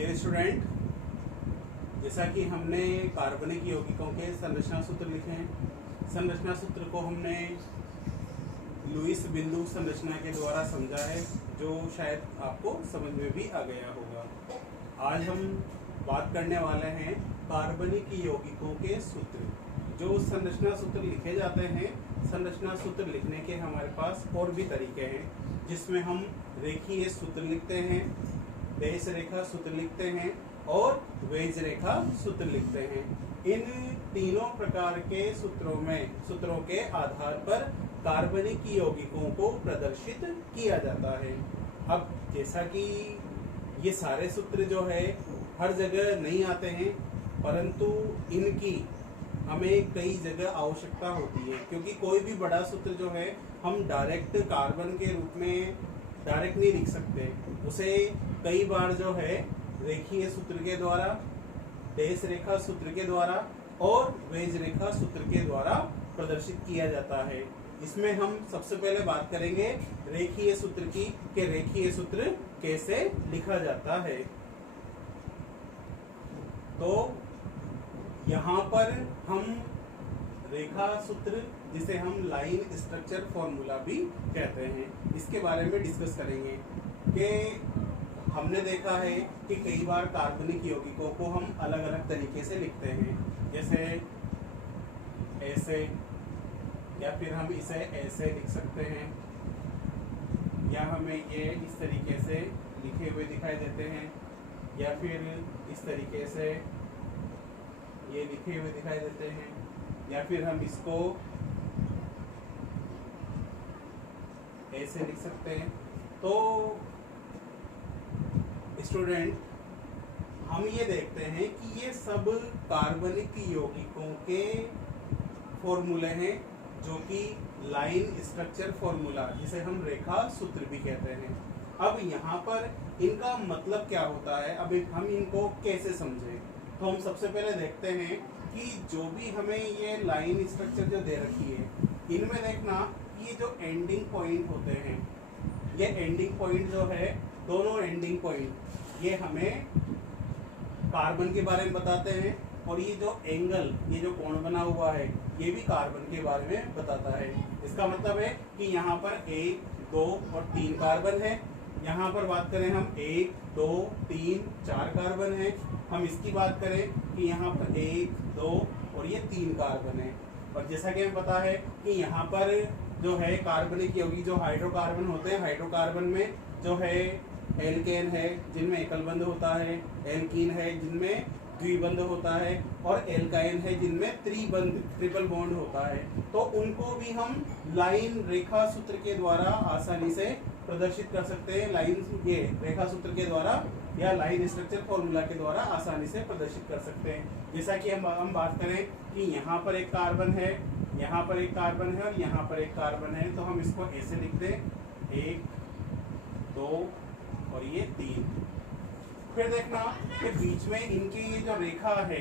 Dear student, जैसा कि हमने कार्बनिक यौगिकों के संरचना सूत्र लिखे हैं, संरचना सूत्र को हमने लुईस बिंदु संरचना के द्वारा समझा है, जो शायद आपको समझ में भी आ गया होगा। आज हम बात करने वाले हैं कार्बनिक यौगिकों के सूत्र। जो संरचना सूत्र लिखे जाते हैं, संरचना सूत्र लिखने के हमारे पास और भी तरीके हैं, जिसमें हम रेखीय सूत्र लिखते हैं, डेश रेखा सूत्र लिखते हैं और वेज रेखा सूत्र लिखते हैं। इन तीनों प्रकार के सूत्रों के आधार पर कार्बनिक यौगिकों को प्रदर्शित किया जाता है। अब जैसा कि ये सारे सूत्र जो है हर जगह नहीं आते हैं, परंतु इनकी हमें कई जगह आवश्यकता होती है, क्योंकि कोई भी बड़ा सूत्र जो है हम डायरेक्ट कार्बन के रूप में डायरेक्ट नहीं लिख सकते। उसे कई बार जो है रेखीय सूत्र के द्वारा, डेश रेखा सूत्र के द्वारा और वेज रेखा सूत्र के द्वारा प्रदर्शित किया जाता है। इसमें हम सबसे पहले बात करेंगे रेखीय सूत्र की, कि रेखीय सूत्र कैसे लिखा जाता है। तो यहाँ पर हम रेखा सूत्र, जिसे हम लाइन स्ट्रक्चर फॉर्मूला भी कहते हैं, इसके बारे में डिस्कस करेंगे। कि हमने देखा है कि कई बार कार्बनिक यौगिकों को हम अलग अलग तरीके से लिखते हैं, जैसे ऐसे, या फिर हम इसे ऐसे लिख सकते हैं, या हमें ये इस तरीके से लिखे हुए दिखाई देते हैं, या फिर इस तरीके से ये लिखे हुए दिखाई देते हैं, या फिर हम इसको ऐसे लिख सकते हैं। तो स्टूडेंट, हम ये देखते हैं कि ये सब कार्बनिक यौगिकों के फॉर्मूले हैं, जो कि लाइन स्ट्रक्चर फॉर्मूला, जिसे हम रेखा सूत्र भी कहते हैं। अब यहाँ पर इनका मतलब क्या होता है, अब हम इनको कैसे समझें। तो हम सबसे पहले देखते हैं कि जो भी हमें ये लाइन स्ट्रक्चर जो दे रखी है, इनमें देखना ये जो एंडिंग पॉइंट होते हैं, ये एंडिंग पॉइंट जो है, दोनों एंडिंग पॉइंट ये हमें कार्बन के बारे में बताते हैं, और ये जो एंगल, ये जो कोण बना हुआ है, ये भी कार्बन के बारे में बताता है। इसका मतलब है कि यहाँ पर 1, 2 और 3 कार्बन है। यहाँ पर बात करें हम 1, 2, 3, 4 कार्बन है। हम इसकी बात करें कि यहाँ पर 1, 2 और ये 3 कार्बन है। और जैसा कि हमें पता है कि यहाँ पर जो है कार्बनिक यौगिक जो हाइड्रोकार्बन होते हैं, हाइड्रोकार्बन में जो है एल्केन है जिनमें एकल बंध होता है, एल्कीन है जिनमें द्विबंध होता है, और एल्काइन है जिनमें त्रिबंध, ट्रिपल बॉन्ड होता है। तो उनको भी हम लाइन रेखा सूत्र के द्वारा आसानी से प्रदर्शित कर सकते हैं। लाइन ये रेखा सूत्र के द्वारा या लाइन स्ट्रक्चर फॉर्मूला के द्वारा आसानी से प्रदर्शित कर सकते हैं। जैसा कि हम बात करें कि यहाँ पर एक कार्बन है, यहाँ पर एक कार्बन है और यहाँ पर एक कार्बन है, तो हम इसको ऐसे लिख दें, 1, 2 और ये 3। फिर देखना कि बीच में इनकी ये जो रेखा है,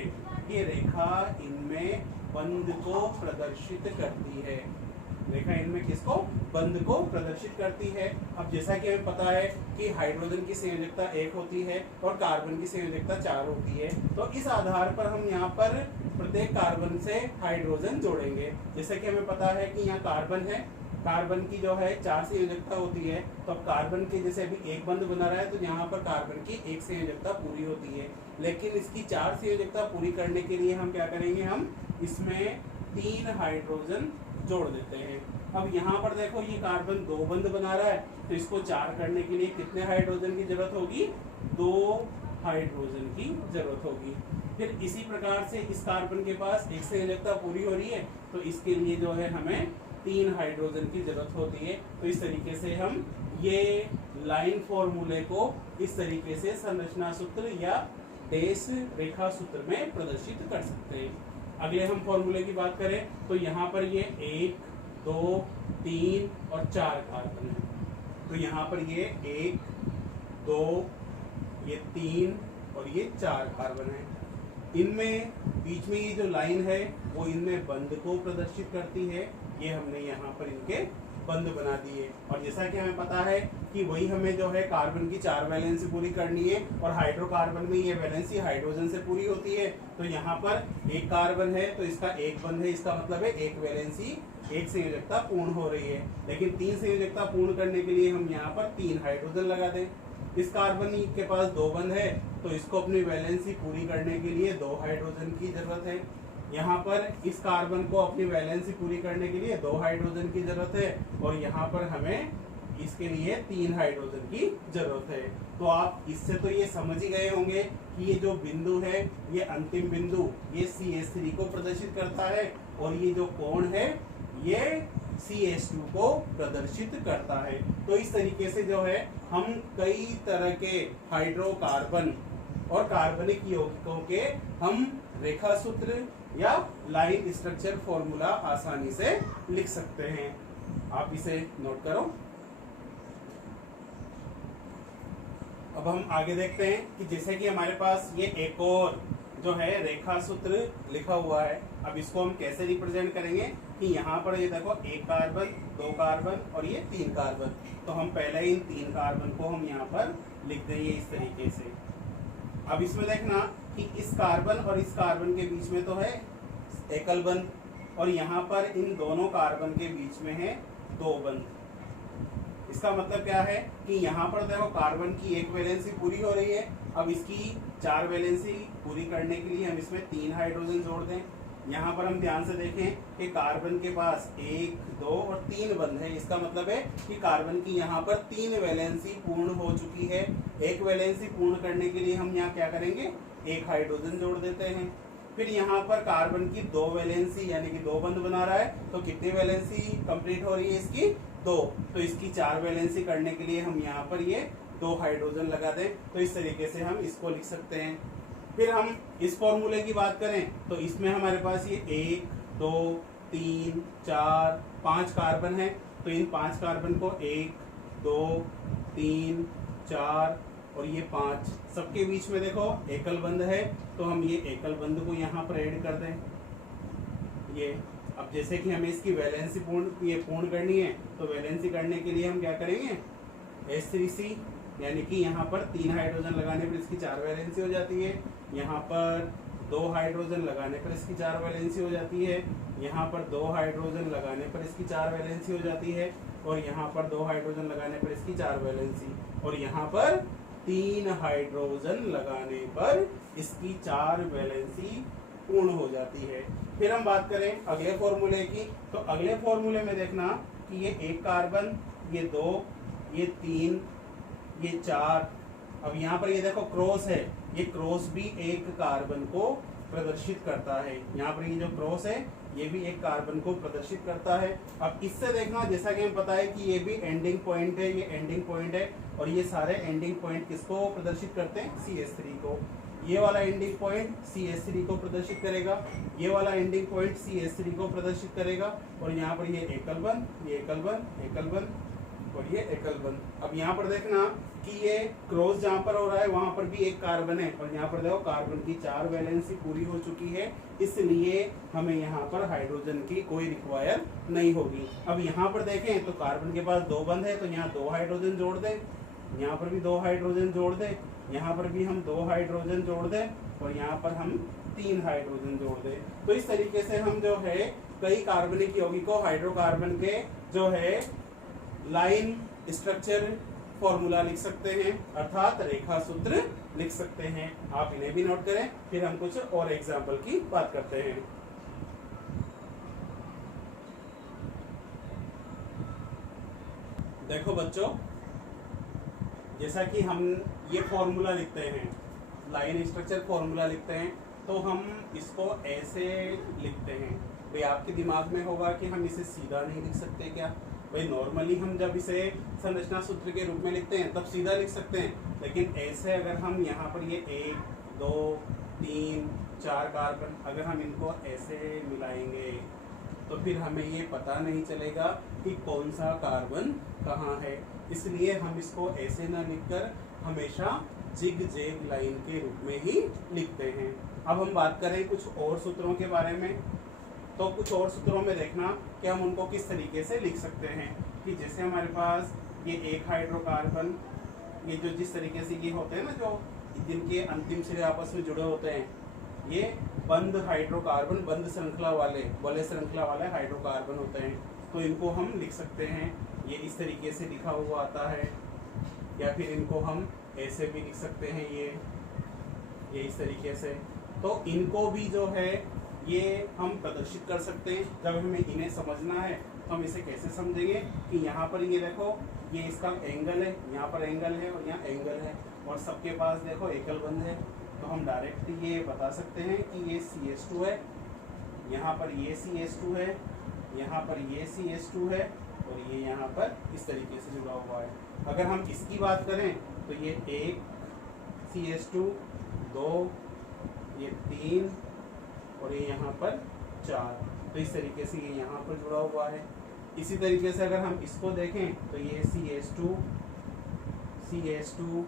ये रेखा इनमें बंध को प्रदर्शित करती है। रेखा इनमें किसको? बंध को प्रदर्शित करती है। अब जैसा कि हमें पता है कि हाइड्रोजन की संयोजकता 1 होती है और कार्बन की संयोजकता 4 होती है, तो इस आधार पर हम यहाँ पर प्रत्येक कार्बन से हाइड्रोजन जोड़ेंगे। जैसे कि हमें पता है कि यहाँ कार्बन है, कार्बन की जो है 4 संयोजकता होती है, तो अब कार्बन के जैसे अभी एक बंध बना रहा है, तो यहाँ पर कार्बन की 1 संयोजकता पूरी होती है, लेकिन इसकी 4 संयोजकता पूरी करने के लिए हम क्या करेंगे, हम इसमें 3 हाइड्रोजन जोड़ देते हैं। अब यहाँ पर देखो ये कार्बन 2 बंध बना रहा है, तो इसको 4 करने के लिए कितने हाइड्रोजन की जरूरत होगी? 2 हाइड्रोजन की जरूरत होगी। फिर इसी प्रकार से इस कार्बन के पास 1 संयोजकता पूरी हो रही है, तो इसके लिए जो है हमें 3 हाइड्रोजन की जरूरत होती है। तो इस तरीके से हम ये लाइन फॉर्मूले को इस तरीके से संरचना सूत्र या डेश रेखा सूत्र में प्रदर्शित कर सकते हैं। अगले हम फॉर्मूले की बात करें तो यहाँ पर ये 1, 2, 3 और 4 कार्बन है। तो यहाँ पर ये 1, 2, ये 3 और ये 4 कार्बन है। इनमें बीच में ये जो लाइन है वो इनमें बंध को प्रदर्शित करती है। ये हमने यहाँ पर इनके बंद बना दिए। और जैसा कि हमें पता है कि वही हमें जो है कार्बन की 4 वैलेंसी पूरी करनी है, और हाइड्रोकार्बन में ये वैलेंसी हाइड्रोजन से पूरी होती है। तो यहाँ पर एक कार्बन है तो इसका एक बंद है, इसका मतलब है एक वैलेंसी, एक संयोजकता पूर्ण हो रही है। लेकिन 3 संयोजकता पूर्ण करने के लिए हम यहाँ पर 3 हाइड्रोजन लगा दें। इस कार्बन के पास 2 बंद है तो इसको अपनी वैलेंसी पूरी करने के लिए 2 हाइड्रोजन की जरूरत है। यहाँ पर इस कार्बन को अपनी वैलेंसी पूरी करने के लिए 2 हाइड्रोजन की जरूरत है, और यहाँ पर हमें इसके लिए 3 हाइड्रोजन की जरूरत है। तो आप इससे तो ये समझ ही गए होंगे कि ये जो बिंदु है, ये अंतिम बिंदु, ये CH3 को प्रदर्शित करता है, और ये जो कोण है ये CH2 को प्रदर्शित करता है। तो इस तरीके से जो है हम कई तरह के हाइड्रोकार्बन और कार्बनिक यौगिकों के हम रेखा सूत्र या लाइन स्ट्रक्चर फॉर्मूला आसानी से लिख सकते हैं। आप इसे नोट करो। अब हम आगे देखते हैं कि जैसे कि हमारे पास ये एक और जो है रेखा सूत्र लिखा हुआ है। अब इसको हम कैसे रिप्रेजेंट करेंगे कि यहाँ पर ये देखो 1 कार्बन, 2 कार्बन और ये 3 कार्बन। तो हम पहले इन 3 कार्बन को हम यहाँ पर लिख देंगे इस तरीके से। अब इसमें देखना कि इस कार्बन और इस कार्बन के बीच में तो है एकल बंध, और यहाँ पर इन दोनों कार्बन के बीच में है 2 बंध। इसका मतलब क्या है कि यहाँ पर देखो कार्बन की 1 वैलेंसी पूरी हो रही है। अब इसकी 4 वैलेंसी पूरी करने के लिए हम इसमें 3 हाइड्रोजन जोड़ दें। यहाँ पर हम ध्यान से देखें कि कार्बन के पास 1, 2 और 3 बंध है। इसका मतलब है कि कार्बन की यहाँ पर 3 वैलेंसी पूर्ण हो चुकी है। 1 वैलेंसी पूर्ण करने के लिए हम यहाँ क्या करेंगे, 1 हाइड्रोजन जोड़ देते हैं। फिर यहाँ पर कार्बन की 2 वैलेंसी यानी कि 2 बंध बना रहा है, तो कितनी वैलेंसी कंप्लीट हो रही है इसकी, 2। तो इसकी 4 वैलेंसी करने के लिए हम यहाँ पर ये 2 हाइड्रोजन लगा दें। तो इस तरीके से हम इसको लिख सकते हैं। फिर हम इस फॉर्मूले की बात करें तो इसमें हमारे पास ये 1, 2, 3, 4, 5 कार्बन है। तो इन 5 कार्बन को 1, 2, 3, 4 और ये 5 सबके बीच में देखो एकल बंध है, तो हम ये एकल बंध को यहाँ पर ऐड कर दें। ये अब जैसे कि हमें इसकी वैलेंसी पूर्ण करनी है, तो वैलेंसी करने के लिए हम क्या करेंगे, H3C यानी कि यहाँ पर 3 हाइड्रोजन लगाने पर इसकी 4 वैलेंसी हो जाती है। यहाँ पर 2 हाइड्रोजन लगाने पर इसकी 4 वैलेंसी हो जाती है। यहाँ पर 2 हाइड्रोजन लगाने पर इसकी 4 वैलेंसी हो जाती है, और यहाँ पर 2 हाइड्रोजन लगाने पर इसकी 4 वैलेंसी, और यहाँ पर 3 हाइड्रोजन लगाने पर इसकी 4 वैलेंसी पूर्ण हो जाती है। फिर हम बात करें अगले फॉर्मूले की, तो अगले फॉर्मूले में देखना कि ये 1 कार्बन, ये 2, ये 3, ये 4। अब यहाँ पर ये देखो क्रॉस है, ये क्रॉस भी एक कार्बन को प्रदर्शित करता है। यहाँ पर ये जो क्रॉस है ये भी एक कार्बन को प्रदर्शित करता है। अब इससे देखना, जैसा कि हमें पता है कि ये भी एंडिंग पॉइंट है, ये एंडिंग पॉइंट है, और ये सारे एंडिंग पॉइंट किसको प्रदर्शित करते हैं, CH3 को। ये वाला एंडिंग पॉइंट CH3 को प्रदर्शित करेगा, ये वाला एंडिंग पॉइंट CH3 को प्रदर्शित करेगा, और यहाँ पर ये एकल बंध, ये एकल बंध, एकल बंध और ये एकल बंध। अब यहाँ पर देखना कि ये क्रॉस जहाँ पर हो रहा है वहां पर भी एक कार्बन है, और यहाँ पर देखो कार्बन की 4 वैलेंसी पूरी हो चुकी है, इसलिए हमें यहाँ पर हाइड्रोजन की कोई रिक्वायर नहीं होगी। अब यहाँ पर देखें तो कार्बन के पास 2 बंध है, तो यहाँ 2 हाइड्रोजन जोड़ दें, यहाँ पर भी 2 हाइड्रोजन जोड़ दें, यहाँ पर भी हम 2 हाइड्रोजन जोड़ दें, और यहाँ पर हम 3 हाइड्रोजन जोड़ दें। तो इस तरीके से हम जो है कई कार्बनिक यौगिकों हाइड्रोकार्बन के जो है लाइन स्ट्रक्चर फॉर्मूला लिख सकते हैं, अर्थात रेखा सूत्र लिख सकते हैं। आप इन्हें भी नोट करें, फिर हम कुछ और एग्जाम्पल की बात करते हैं। देखो बच्चों, जैसा कि हम ये फॉर्मूला लिखते हैं, लाइन स्ट्रक्चर फॉर्मूला लिखते हैं, तो हम इसको ऐसे लिखते हैं। भाई आपके दिमाग में होगा कि हम इसे सीधा नहीं लिख सकते क्या, भाई नॉर्मली हम जब इसे संरचना सूत्र के रूप में लिखते हैं तब सीधा लिख सकते हैं, लेकिन ऐसे अगर हम यहाँ पर ये 1, 2, 3, 4 कार्बन अगर हम इनको ऐसे मिलाएंगे तो फिर हमें ये पता नहीं चलेगा कि कौन सा कार्बन कहाँ है। इसलिए हम इसको ऐसे ना लिखकर हमेशा जिग जैग लाइन के रूप में ही लिखते हैं। अब हम बात करें कुछ और सूत्रों के बारे में, तो कुछ और सूत्रों में देखना कि हम उनको किस तरीके से लिख सकते हैं। कि जैसे हमारे पास ये एक हाइड्रोकार्बन, ये जो जिस तरीके से ये होते हैं ना, जो जिनके अंतिम सिरे आपस में जुड़े होते हैं, ये बंद हाइड्रोकार्बन, बंद श्रृंखला वाले, वलय श्रृंखला वाले हाइड्रोकार्बन होते हैं। तो इनको हम लिख सकते हैं, ये इस तरीके से लिखा हुआ आता है, या फिर इनको हम ऐसे भी लिख सकते हैं, ये इस तरीके से। तो इनको भी जो है ये हम प्रदर्शित कर सकते हैं। जब हमें इन्हें समझना है तो हम इसे कैसे समझेंगे कि यहाँ पर ये देखो, ये इसका एंगल है, यहाँ पर एंगल है और यहाँ एंगल है, और सबके पास देखो एकल बंध है। तो हम डायरेक्ट ये बता सकते हैं कि ये CH2 है, यहाँ पर ये CH2 है, यहाँ पर ये CH2 है, और ये यहाँ पर इस तरीके से जुड़ा हुआ है। अगर हम इसकी बात करें तो ये 1 CH2, 2, ये 3, और ये यहाँ पर 4। तो इस तरीके से ये यहाँ पर जुड़ा हुआ है। इसी तरीके से अगर हम इसको देखें तो ये CH2, CH2,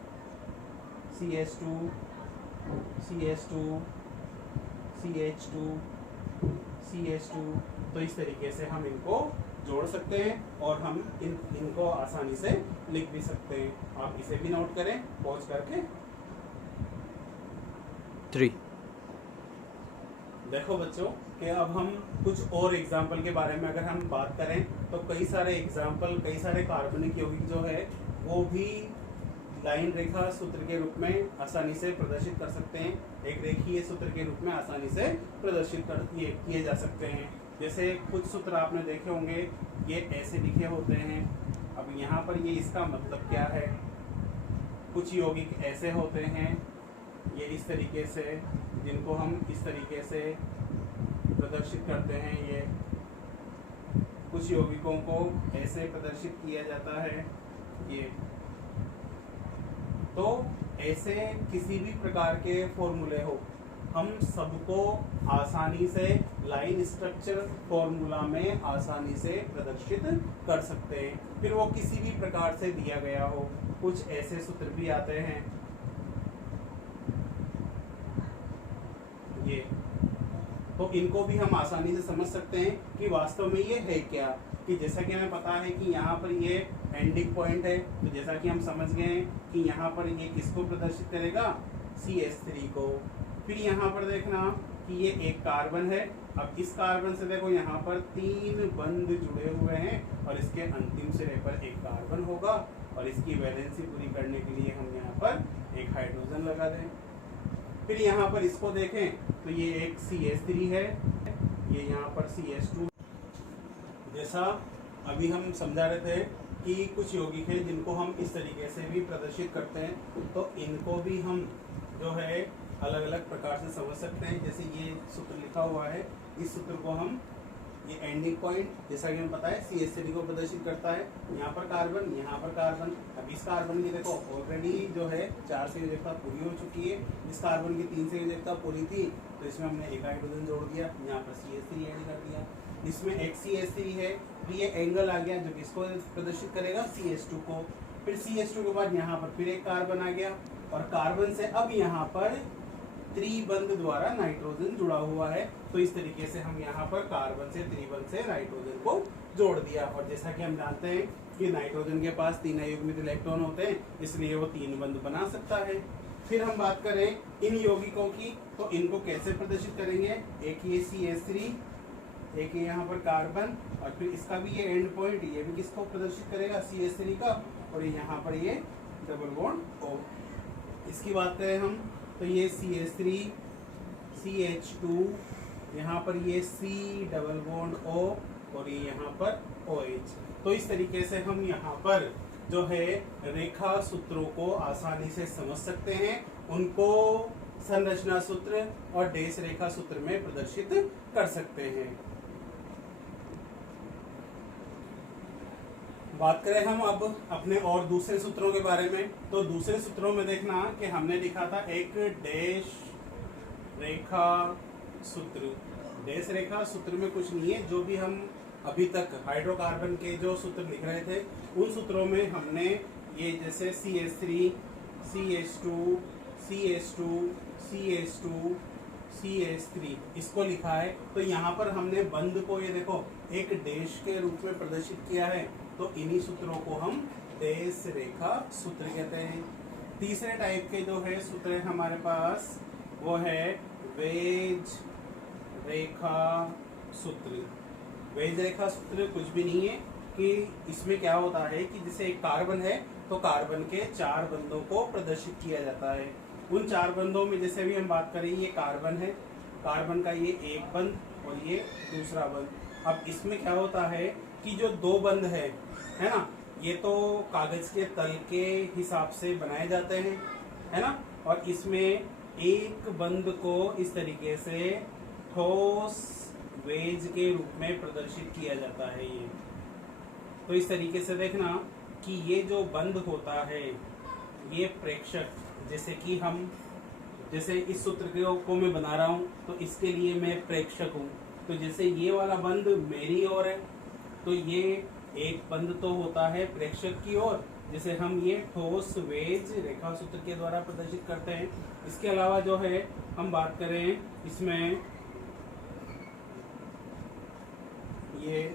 CH2, CH2, CH2, CH2, तो इस तरीके से हम इनको जोड़ सकते हैं और हम इनको आसानी से लिख भी सकते हैं। आप इसे भी नोट करें पॉज करके। 3 देखो बच्चों कि अब हम कुछ और एग्जाम्पल के बारे में अगर हम बात करें तो कई सारे एग्जाम्पल, कई सारे कार्बनिक यौगिक जो है वो भी लाइन रेखा सूत्र के रूप में आसानी से प्रदर्शित कर सकते हैं, एक रेखीय सूत्र के रूप में आसानी से प्रदर्शित किए जा सकते हैं। जैसे कुछ सूत्र आपने देखे होंगे, ये ऐसे लिखे होते हैं। अब यहाँ पर ये इसका मतलब क्या है? कुछ यौगिक ऐसे होते हैं, ये इस तरीके से, जिनको हम इस तरीके से प्रदर्शित करते हैं। ये कुछ यौगिकों को ऐसे प्रदर्शित किया जाता है। ये तो ऐसे किसी भी प्रकार के फॉर्मूले हो, हम सबको आसानी से लाइन स्ट्रक्चर फॉर्मूला में आसानी से प्रदर्शित कर सकते हैं। फिर वो किसी भी प्रकार से दिया गया हो। कुछ ऐसे सूत्र भी आते हैं, ये तो इनको भी हम आसानी से समझ सकते हैं कि वास्तव में ये है क्या। कि जैसा कि हमें पता है कि यहाँ पर ये एंडिंग पॉइंट है, तो जैसा कि हम समझ गए कि यहाँ पर ये किसको प्रदर्शित करेगा, CH3 को। फिर यहाँ पर देखना कि ये एक कार्बन है। अब इस कार्बन से देखो यहाँ पर 3 बंध जुड़े हुए हैं और इसके अंतिम सिरे पर एक कार्बन होगा, और इसकी वैलेंसी पूरी करने के लिए हम यहाँ पर एक हाइड्रोजन लगा दें। फिर यहाँ पर इसको देखें तो ये एक CH3 है, ये यहाँ पर CH2। जैसा अभी हम समझा रहे थे कि कुछ यौगिक है जिनको हम इस तरीके से भी प्रदर्शित करते हैं, तो इनको भी हम जो है अलग अलग प्रकार से समझ सकते हैं। जैसे ये सूत्र लिखा हुआ है, इस सूत्र को हम, ये एंडिंग पॉइंट जैसा कि हमें पता है CH3 को प्रदर्शित करता है। यहाँ पर कार्बन, यहाँ पर कार्बन। अब इस कार्बन की देखो ऑलरेडी जो है 4 संयोजकता पूरी हो चुकी है। इस कार्बन की 3 संयोजकता पूरी थी, तो इसमें हमने एक हाइड्रोजन जोड़ दिया, यहाँ पर CH3 ऐड कर दिया। इसमें एक CH3 है, तो ये एंगल आ गया जो किसको प्रदर्शित करेगा, CH2 को। फिर CH2 के बाद यहाँ पर फिर एक कार्बन आ गया, और कार्बन से अब यहाँ पर त्रिबंध द्वारा नाइट्रोजन जुड़ा हुआ है। तो इस तरीके से हम यहाँ पर कार्बन से त्रिबंध से नाइट्रोजन को जोड़ दिया। और जैसा कि हम जानते हैं कि नाइट्रोजन के पास 3 अयुग्मित इलेक्ट्रॉन होते हैं, इसलिए वो 3 बंध बना सकता है। फिर हम बात करें इन यौगिकों की, तो इनको कैसे प्रदर्शित करेंगे। एक ये CH3, एक यहाँ पर कार्बन, और फिर इसका भी ये एंड पॉइंट, ये भी किसको प्रदर्शित करेगा, CH3 का, और यहाँ पर ये डबल बॉन्ड O। इसकी बात करें हम तो ये CH3, CH2, यहाँ पर ये C डबल बॉन्ड O, और ये यहाँ पर OH। तो इस तरीके से हम यहाँ पर जो है रेखा सूत्रों को आसानी से समझ सकते हैं, उनको संरचना सूत्र और डेश रेखा सूत्र में प्रदर्शित कर सकते हैं। बात करें हम अब अपने और दूसरे सूत्रों के बारे में, तो दूसरे सूत्रों में देखना कि हमने लिखा था एक डेश रेखा सूत्र। डेश रेखा सूत्र में कुछ नहीं है, जो भी हम अभी तक हाइड्रोकार्बन के जो सूत्र लिख रहे थे उन सूत्रों में हमने ये जैसे CH3, CH2, CH2, CH2, CH3 इसको लिखा है। तो यहाँ पर हमने बंध को ये देखो एक डैश के रूप में प्रदर्शित किया है। तो इन्हीं सूत्रों को हम डेश रेखा सूत्र कहते हैं। तीसरे टाइप के जो है सूत्र हमारे पास वो है वेज रेखा सूत्र। वेज रेखा सूत्र कुछ भी नहीं है कि इसमें क्या होता है कि जैसे एक कार्बन है तो कार्बन के 4 बंधों को प्रदर्शित किया जाता है। उन 4 बंधों में जैसे अभी हम बात करें, ये कार्बन है, कार्बन का ये एक बंध और ये दूसरा बंध। अब इसमें क्या होता है कि जो 2 बंध है ना, ये तो कागज के तल के हिसाब से बनाए जाते हैं, है ना, और इसमें एक बंध को इस तरीके से ठोस वेज के रूप में प्रदर्शित किया जाता है। ये तो इस तरीके से देखना कि ये जो बंध होता है ये प्रेक्षक, जैसे कि हम जैसे इस सूत्र को मैं बना रहा हूँ तो इसके लिए मैं प्रेक्षक हूँ। तो जैसे ये वाला बंध मेरी ओर है तो ये एक बंध तो होता है प्रेक्षक की ओर, जैसे हम ये ठोस वेज रेखा सूत्र के द्वारा प्रदर्शित करते हैं। इसके अलावा जो है हम बात करें इसमें ये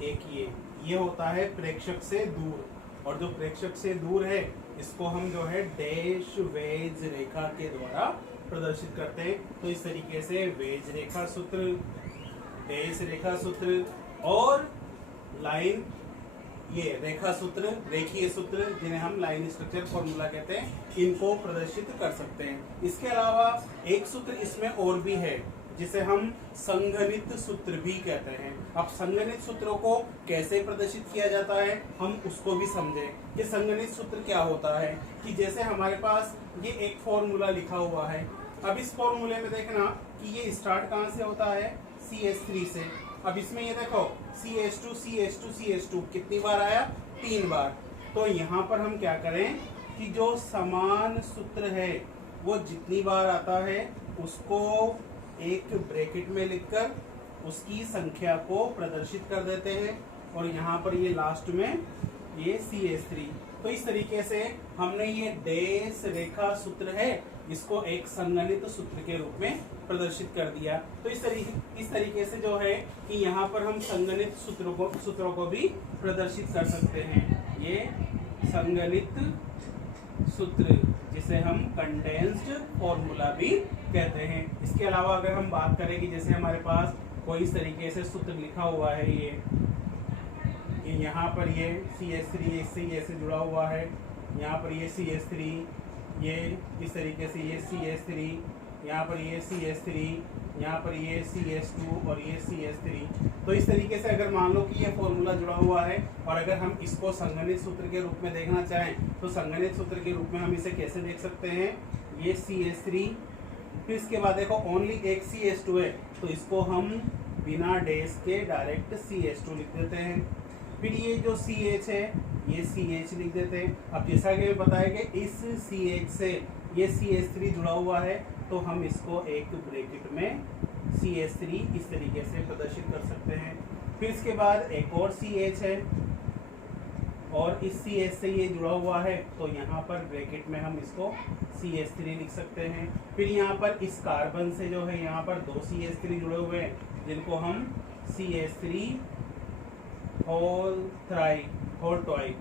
एक ये होता है प्रेक्षक से दूर, और जो प्रेक्षक से दूर है इसको हम जो है डैश वेज रेखा के द्वारा प्रदर्शित करते हैं। तो इस तरीके से वेज रेखा सूत्र, डैश रेखा सूत्र और लाइन, ये रेखा सूत्र, रेखीय सूत्र जिन्हें हम लाइन स्ट्रक्चर फॉर्मूला कहते हैं, इनको प्रदर्शित कर सकते हैं। इसके अलावा एक सूत्र इसमें और भी है जिसे हम संघनित सूत्र भी कहते हैं। अब संघनित सूत्रों को कैसे प्रदर्शित किया जाता है हम उसको भी समझें कि संघनित सूत्र क्या होता है। कि जैसे हमारे पास ये एक फॉर्मूला लिखा हुआ है, अब इस फॉर्मूले में देखना कि ये स्टार्ट कहाँ से होता है, CH3 से। अब इसमें ये देखो CH2 CH2 CH2 कितनी बार आया, 3 बार। तो यहाँ पर हम क्या करें कि जो समान सूत्र है वो जितनी बार आता है उसको एक ब्रैकेट में लिखकर उसकी संख्या को प्रदर्शित कर देते हैं, और यहाँ पर ये लास्ट में ये CH3। तो इस तरीके से हमने ये डैश रेखा सूत्र है इसको एक संगणित सूत्र के रूप में प्रदर्शित कर दिया। तो इस तरीके से जो है कि यहाँ पर हम संगणित सूत्रों को भी प्रदर्शित कर सकते हैं। ये संगणित सूत्र जिसे हम कंडेंस्ड फॉर्मूला भी कहते हैं। इसके अलावा अगर हम बात करें कि जैसे हमारे पास कोई इस तरीके से सूत्र लिखा हुआ है, ये यहाँ पर ये CH3 इससे ऐसे जुड़ा हुआ है, यहाँ पर ये CH3, ये इस तरीके से ये CH3, यहाँ पर ये CH3, यहाँ पर ये CH2 और ये CH3। तो इस तरीके से अगर मान लो कि ये फॉर्मूला जुड़ा हुआ है और अगर हम इसको संगणित सूत्र के रूप में देखना चाहें तो संगणित सूत्र के रूप में हम इसे कैसे देख सकते हैं, ये CH3, फिर इसके बाद देखो ओनली एक CH2 है तो इसको हम बिना डैश के डायरेक्ट CH2 लिख देते हैं। फिर ये जो CH है ये CH लिख देते हैं। अब जैसा कि बताया कि इस CH से ये CH3 जुड़ा हुआ है तो हम इसको एक ब्रैकेट में CH3 इस तरीके से प्रदर्शित कर सकते हैं। फिर इसके बाद एक और CH है और इस CH से ये जुड़ा हुआ है तो यहाँ पर ब्रैकेट में हम इसको CH3 लिख सकते हैं। फिर यहाँ पर इस कार्बन से जो है यहाँ पर 2 CH3 जुड़े हुए हैं जिनको हम CH3 होल ट्वाइस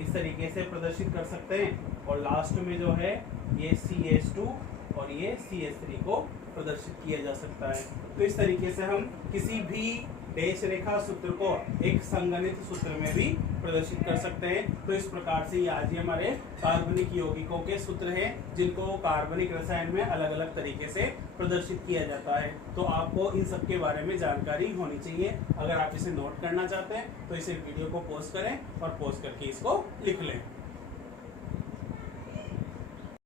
इस तरीके से प्रदर्शित कर सकते हैं। और लास्ट में जो है ये CH2 और ये CH3 को प्रदर्शित किया जा सकता है। तो इस तरीके से हम किसी भी डैश रेखा सूत्र को एक संगणित सूत्र में भी प्रदर्शित कर सकते हैं। तो इस प्रकार से ये आज हमारे कार्बनिक यौगिकों के सूत्र हैं जिनको कार्बनिक रसायन में अलग अलग तरीके से प्रदर्शित किया जाता है। तो आपको इन सब के बारे में जानकारी होनी चाहिए। अगर आप इसे नोट करना चाहते हैं तो इसे वीडियो को पॉज करें और पॉज करके इसको लिख लें।